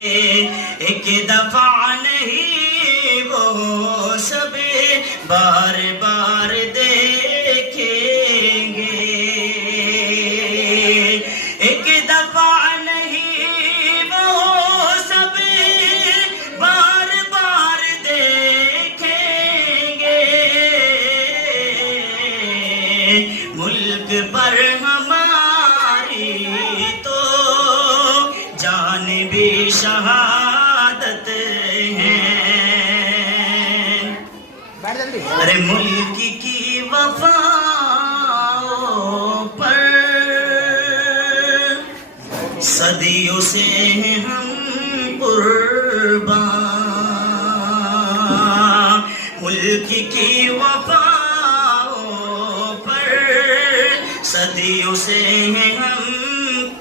ایک دفعہ نہیں وہ سب بار بار دیکھیں گے، ایک دفعہ نہیں وہ سب بار بار دیکھیں گے، ملک پر ہماری تو جان بھی شہادت ہے، ارے ملک کی وفا پر صدیوں سے ہم قربان، ملک کی وفا پر صدیوں سے ہم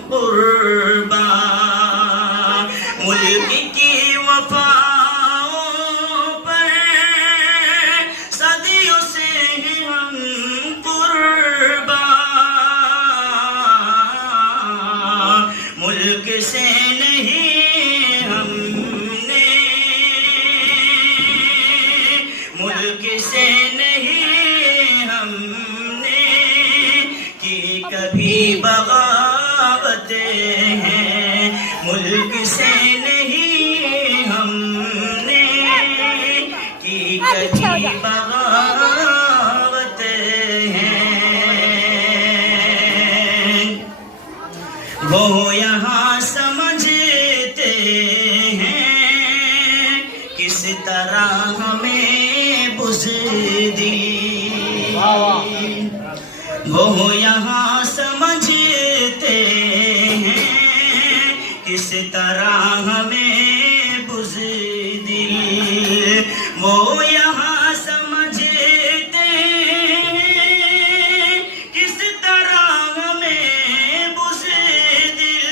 قربان، ملک کی وفا پر صدیوں سے ہم قربان، ملک سے نہیں ہم نے، ملک سے نہیں ہم نے کی کبھی بغاوت ہے، ملک سے نہیں ہم نے کی کبھی بغاوت ہے، وہ یہاں سمجھتے ہیں کس طرح ہمیں بزدلی، وہ یہاں سمجھتے ہیں کس طرح ہمیں بزدل، وہ یہاں سمجھتے ہیں کس طرح ہمیں بزدل،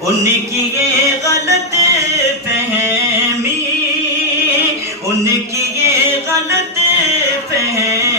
ان کی یہ غلط فہمی، ان کی یہ غلط فہمی